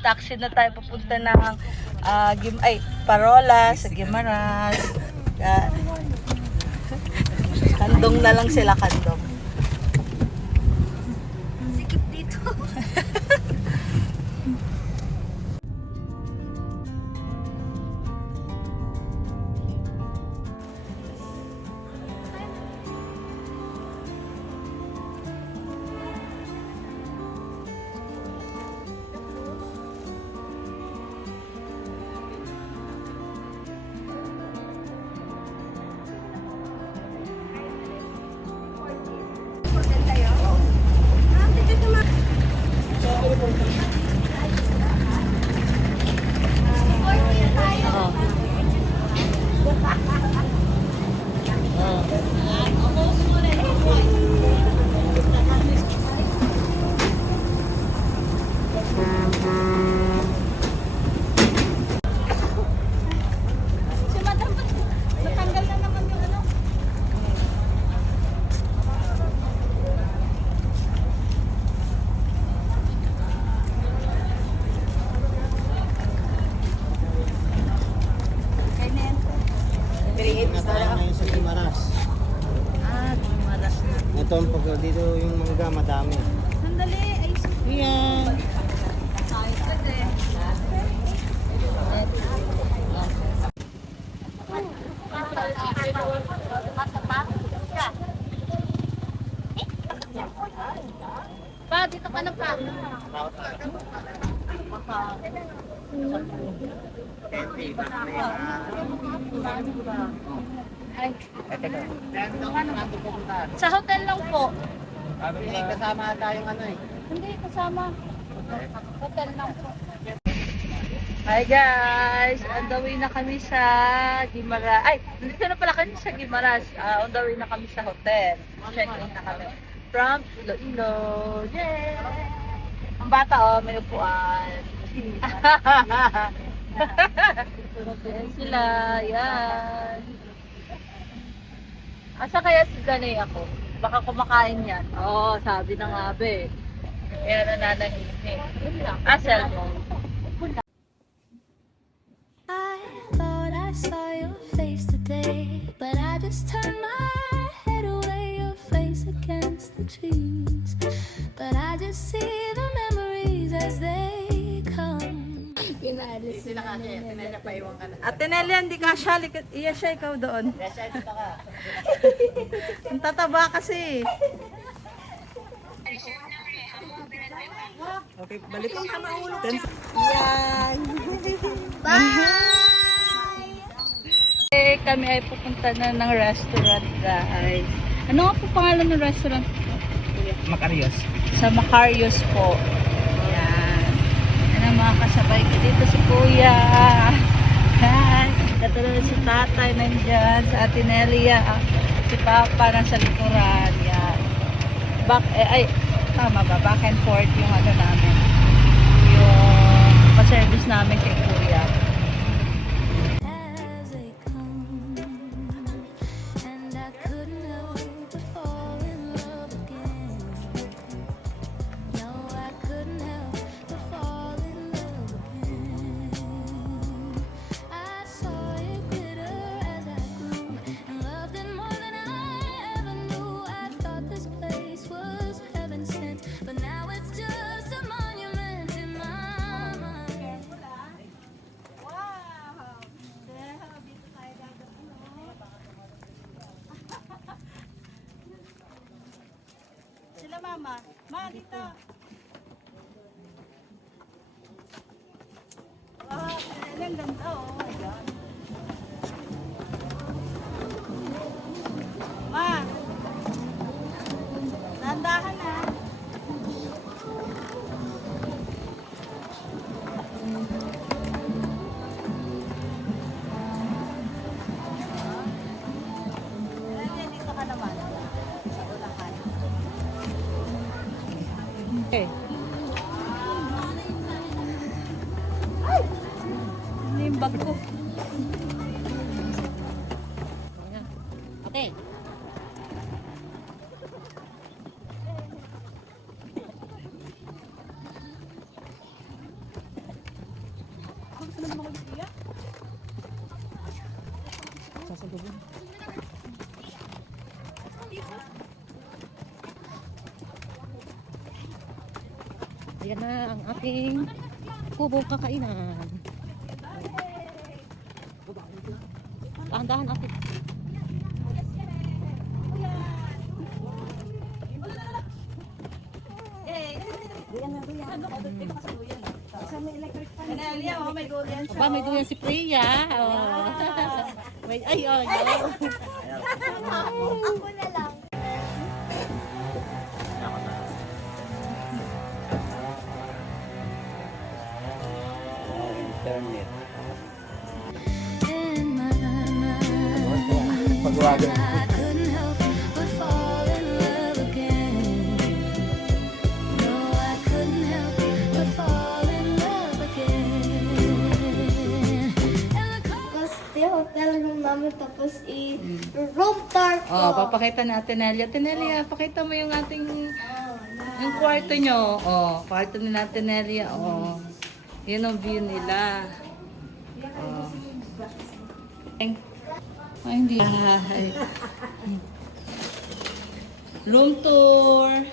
taxi na tayo papunta ng Parola sa Guimaras. Kandong na lang sila, kandong. Sikip dito. Ito ang pag dito yung mangga madami. Sandali, ay Yan. pa, dito ka na pa. Ay. Sa hotel lang po. Kasama tayong ano eh. Hindi, kasama. Hotel lang po. Hi guys! On the way na kami sa Guimaras. Ay, dito na pala kami sa Guimaras. On the way na kami sa hotel. Check-in na kami. From Iloilo. Yay! Ang bata may upuan. Yan sila. Yan. Asa kaya si Ganay ako? Baka kumakain yan. Oo, sabi ng abe. Kaya nananahimik. Yun lang. Cellphone. I thought I saw your face today, but I just turned my head away, your face against the trees. But I just see the memories as they come. Ate Nelly, hindi ka siya. Iya siya, ikaw doon. Ang tataba kasi. Okay, balik ang kamaulo. Yan. Kami ay pupunta na ng restaurant, guys. Ano nga po pangalan ng restaurant? Macarios. Sa Macarios po. Yan. Yan ang mga kasabay ko dito si Kuya. Hi. Katulad si tatay nandyan, sa Ate Nelia. Si Papa nasa likuran. Yan. Tama ba? Back and forth yung ano namin. Yung pa-service namin kay Kuya. As they come, and I couldn't help but fall in love again. No, I couldn't help but fall in love again. I saw it glitter as I grew, and loved it more than I ever knew. I thought this place was heaven sent, but now it's just a monument in my mind. Sila mama. Ma, dito. Wow, ang ganda oh. Ayan. Ma. Nandahan na. Dito ka naman. Sa ulakan. Okay. Ay! Ano yung bag ko? Okay. Sasalubong. Ayan na ang ating kubong kakainan. Dahan-dahan ate. Ba, may duyan si Priya. Oh. May, ay, oh, no. Ako na lang. Internet. In my mind, Pagwagan. I couldn't help but fall in love again. No, I couldn't help but fall in love again. And the Kasi hotel room namin tapos i-room tour ko. Oh, papakita natin Nelia. Nelia, pakita mo yung ating yung kwarto nyo. Oh, kwarto ni natin Nelia. Oh. Yun ang view nila. Oh. Ay, hindi. Ay. Room tour.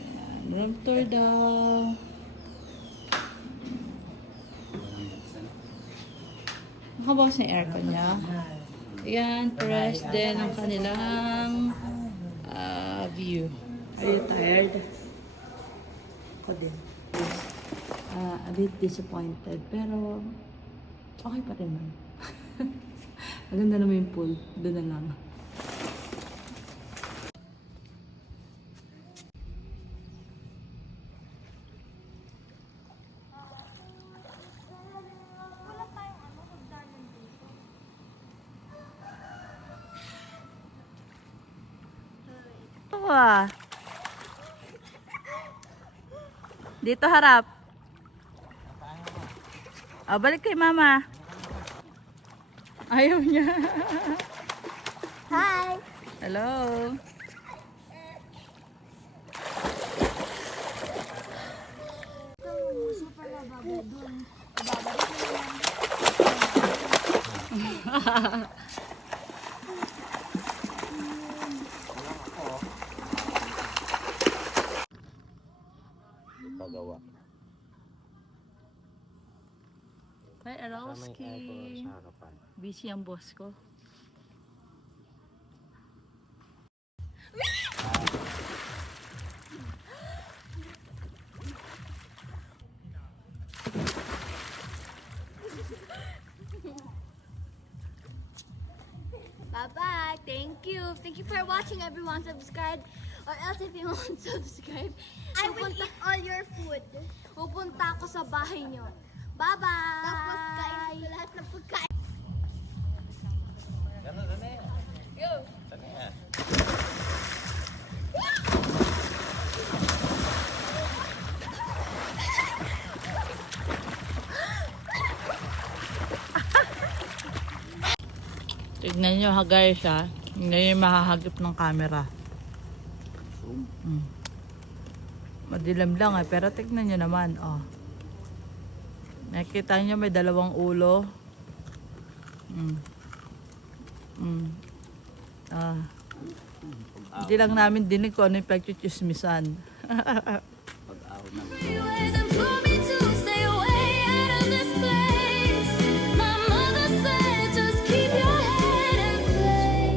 Ayan, room tour daw. Nakabawas na yung aircon niya. Ayan, fresh din ang kanilang view. Are you tired? Ako din. A bit disappointed, pero okay pa rin man. Maganda naman yung pool. Doon na lang. Wow. Dito harap. Oh, balik kay mama. Ayaw niya. Hi! Hello. Super mababa dun. Pagawa. Hi, Arowski. Busy ang boss ko. Bye-bye. Thank you. Thank you for watching, everyone. Subscribe. Or else if you won't subscribe, I will eat all your food. Pupunta ako sa bahay nyo. Bye-bye! Tapos kain ko lahat ng pagkain. Tignan nyo ha guys ha. Hindi yung mahahagip ng camera. Madilim lang eh. Pero tignan nyo naman. Oh. Nakikita nyo may dalawang ulo. Hindi lang namin dinig kung ano yung pagchuchismisan. Pag-ahon ng freeways and told me to stay away out of this place. My mother said, just keep your head and play.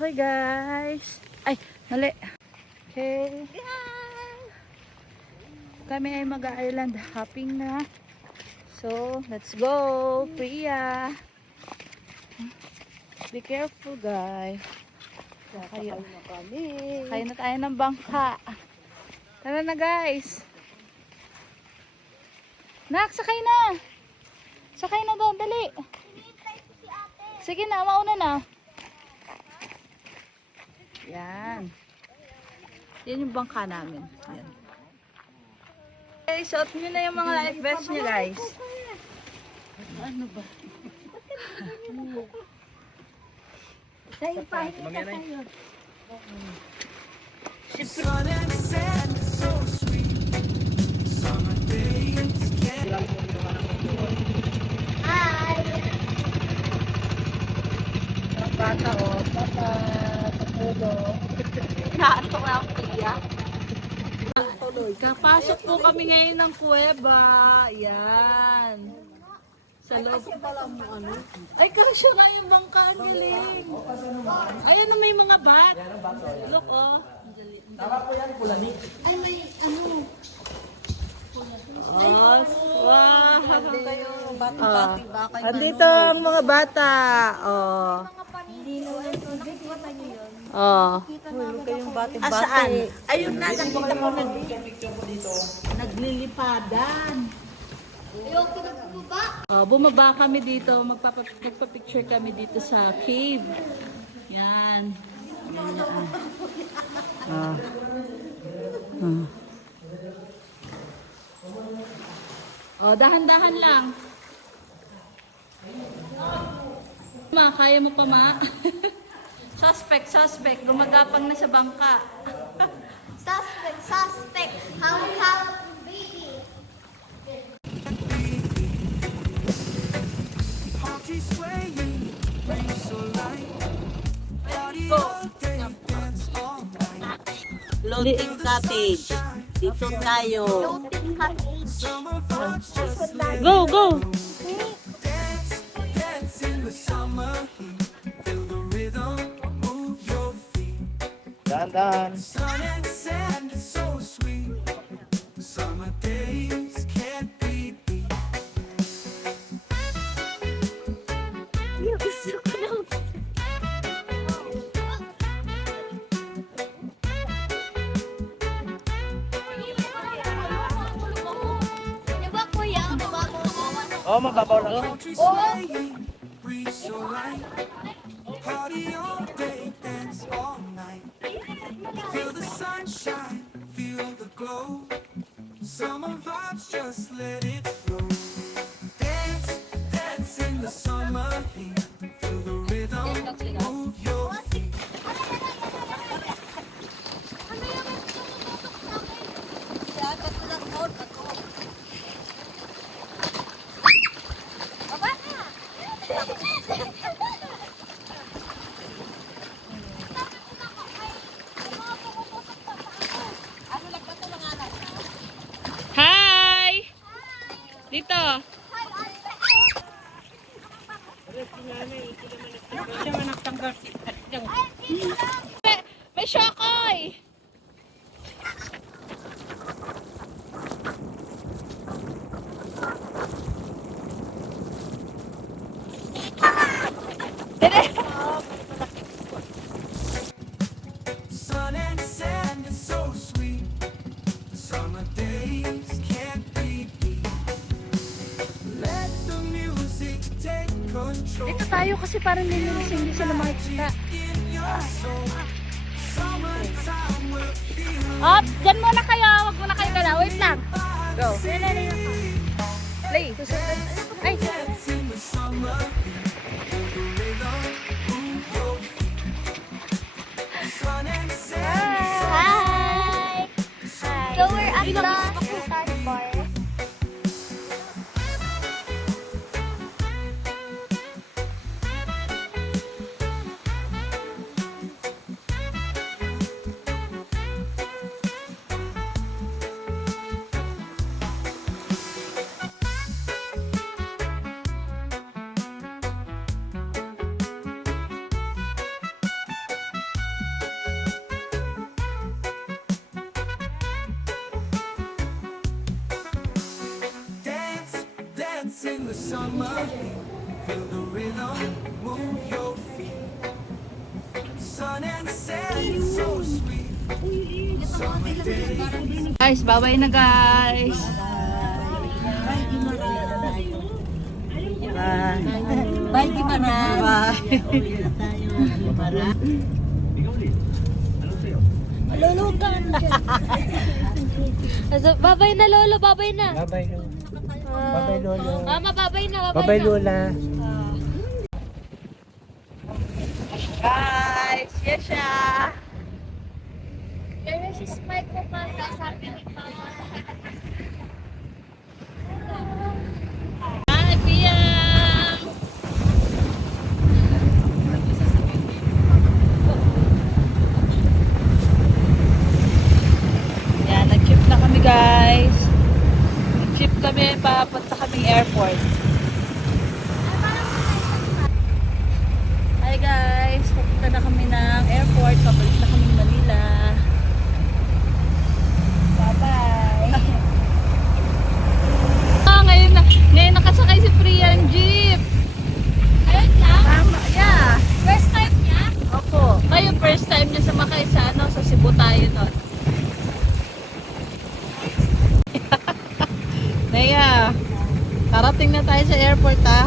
Okay guys. Ay, mali. Okay. Kami ay mag-island hopping na. So, let's go. Priya. Be careful guys. Kayo na kami. Kayo na tayo ng bangka. Tara na guys. Nak, sakay na. Sakay na doon, dali. Sige na, mauna na. Yan. Yan yung bangka namin. Yan. Okay, suot nyo na yung mga life vest nyo guys. Ano ba? Sa'yo pa, hindi ka sa'yo. Hi! Bata o, bata, tapulo. Naantok na ang Priya. Kapasok po kami ngayon ng kuweba. Yan. Sa loob. Ay, kasya nga yung bangka. Ang galing. Ayan na may mga bat. Look, oh. Ay, may ano. Oh, wow. Andito ang mga bata. Oh. Hindi naman tubig, wata niyo yun. Oh. Asaan? Ayun na, nakita ko naglilipadan. Ayoko na bumaba. Oh, bumaba kami dito. Magpapicture kami dito sa cave. Yan. Ah. Ah. Oh, dahan-dahan lang. Ma, kaya mo pa, ma? Suspect. Gumagapang na sa bangka. Suspect. Hawak baby. Floating cottage. Dito tayo. Floating cottage. Go, go! Dahan-dahan. Gusto ko lang. Diba kuya, mababaw na. Oh, mababaw lang. Party all day, dance all night. Feel the sunshine, feel the glow. Summer vibes, just let it flow. Dance in the summer heat. Feel the rhythm, move your feet. Hi! Dito. May syokoy! Sun and sand is so sweet. Summer days can't be beat. Let the music take control Dito tayo kasi parang nilinis hindi sila makikita. in your soul. Summertime will feel Up! Diyan muna kayo! Huwag muna kayo gana. Wait lang. Go. Play. Ay! in the summer heat. Feel the rhythm, move your feet. Sun and sand. Hi! So we're at the sand bar. dance in the summer heat. Feel the rhythm, move your feet. Sun and sand, so sweet. Summer day. Guys, bye-bye na guys. Bye, Gimaras. Babay na, Lolo. Babay na. Bye-bye, Lolo. Bye-bye, Lolo. Mama, babay na. Bye-bye, Lola. Guys, yes siya. There is my kumanda. Sabi ni Mama. Hi, Piyang. Yan, nag-trip na kami guys. Nag-trip kami, papunta kaming airport. Hi guys, papunta na kami ng airport. Pabalik na kami Manila. Bye-bye. Ngayon nakasakay si Priya ng jeep. Ayun lang. Tama, yeah. First time niya? Opo. Ngayon first time niya sumakay sa sa Cebu tayo nun. Naya, karating na tayo sa airport ha.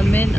Amen.